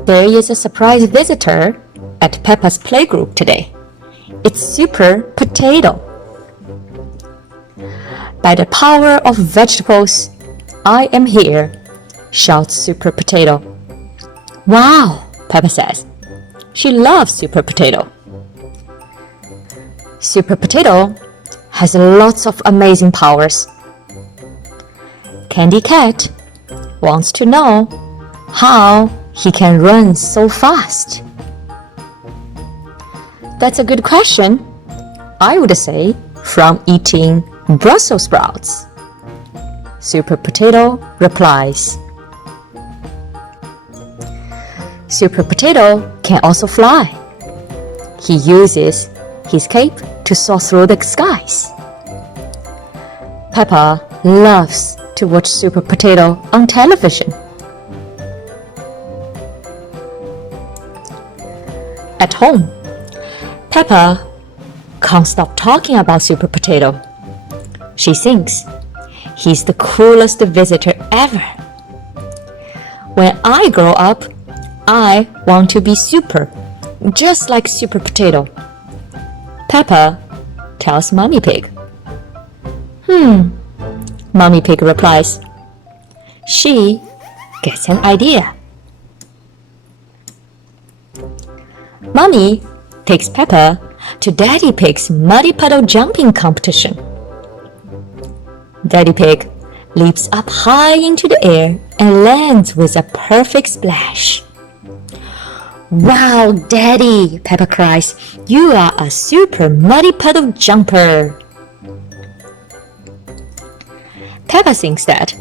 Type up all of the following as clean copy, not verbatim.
There is a surprise visitor at Peppa's playgroup today. It's Super Potato. By the power of vegetables, I am here, shouts Super Potato. Wow, Peppa says. She loves Super Potato. Super Potato has lots of amazing powers. Candy Cat wants to know how he can run so fast. That's a good question. I would say from eating Brussels sprouts. Super Potato replies. Super Potato can also fly. He uses his cape to soar through the skies. Peppa loves to watch Super Potato on television. At home, Peppa can't stop talking about Super Potato. She thinks he's the coolest visitor ever. When I grow up, I want to be super, just like Super Potato. Peppa tells Mommy Pig. Mommy Pig replies. She gets an idea. Mommy takes Peppa to Daddy Pig's muddy puddle jumping competition. Daddy Pig leaps up high into the air and lands with a perfect splash. Wow, Daddy, Peppa cries, you are a super muddy puddle jumper. Peppa thinks that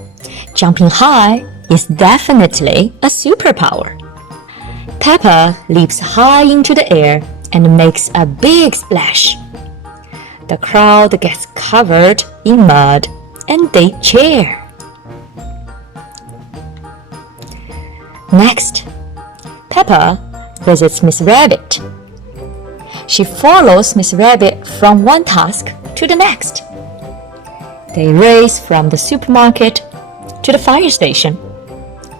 jumping high is definitely a superpower. Peppa leaps high into the air and makes a big splash. The crowd gets covered in mud and they cheer. Next, Peppa visits Miss Rabbit. She follows Miss Rabbit from one task to the next. They race from the supermarket to the fire station,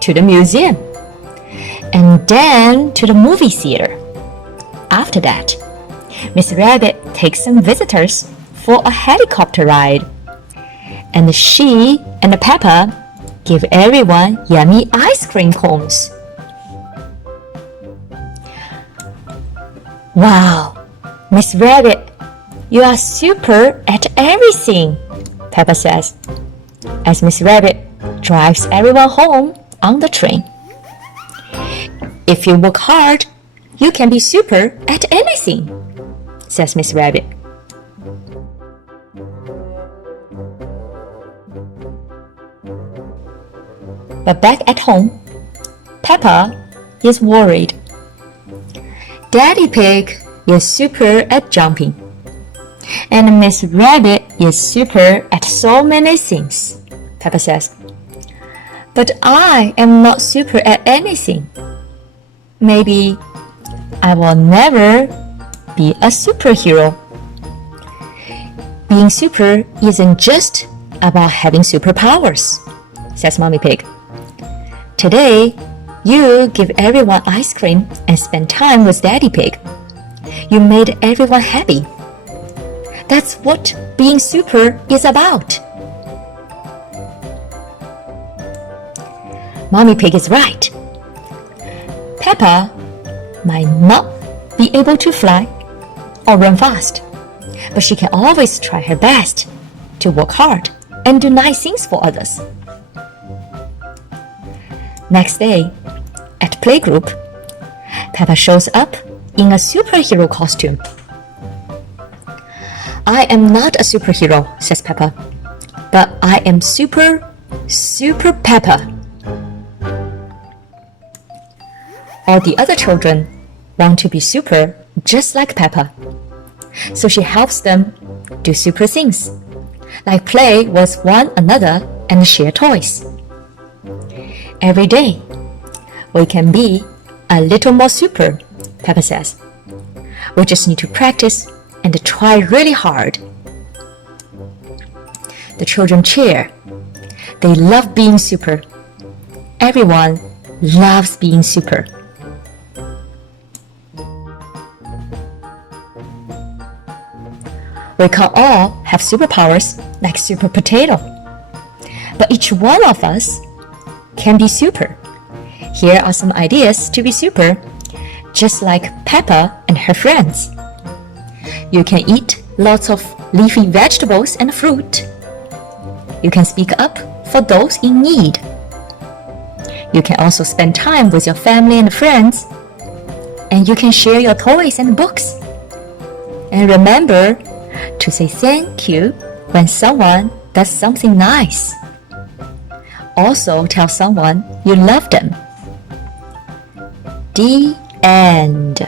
to the museum, and then to the movie theater. After that, Miss Rabbit takes some visitors for a helicopter ride. And she and Peppa give everyone yummy ice cream cones. Wow, Miss Rabbit, you are super at everything, Peppa says, as Miss Rabbit drives everyone home on the train. If you work hard, you can be super at anything, says Miss Rabbit. But back at home, Peppa is worried. Daddy Pig is super at jumping, and Miss Rabbit is super at so many things, Peppa says. But I am not super at anything. Maybe I will never be a superhero. Being super isn't just about having superpowers, says Mommy Pig. Today, you give everyone ice cream and spend time with Daddy Pig. You made everyone happy. That's what being super is about. Mommy Pig is right. Peppa might not be able to fly or run fast, but she can always try her best to work hard and do nice things for others. Next day, at playgroup, Peppa shows up in a superhero costume. I am not a superhero, says Peppa, but I am super Peppa. All the other children want to be super just like Peppa, so she helps them do super things, like play with one another and share toys. Every day, we can be a little more super, Peppa says. We just need to practice and try really hard. The children cheer. They love being super. Everyone loves being super. We can all have superpowers like Super Potato. But each one of us can be super. Here are some ideas to be super, just like Peppa and her friends. You can eat lots of leafy vegetables and fruit. You can speak up for those in need. You can also spend time with your family and friends. And you can share your toys and books. And remember to say thank you when someone does something nice. Also tell someone you love them. The end.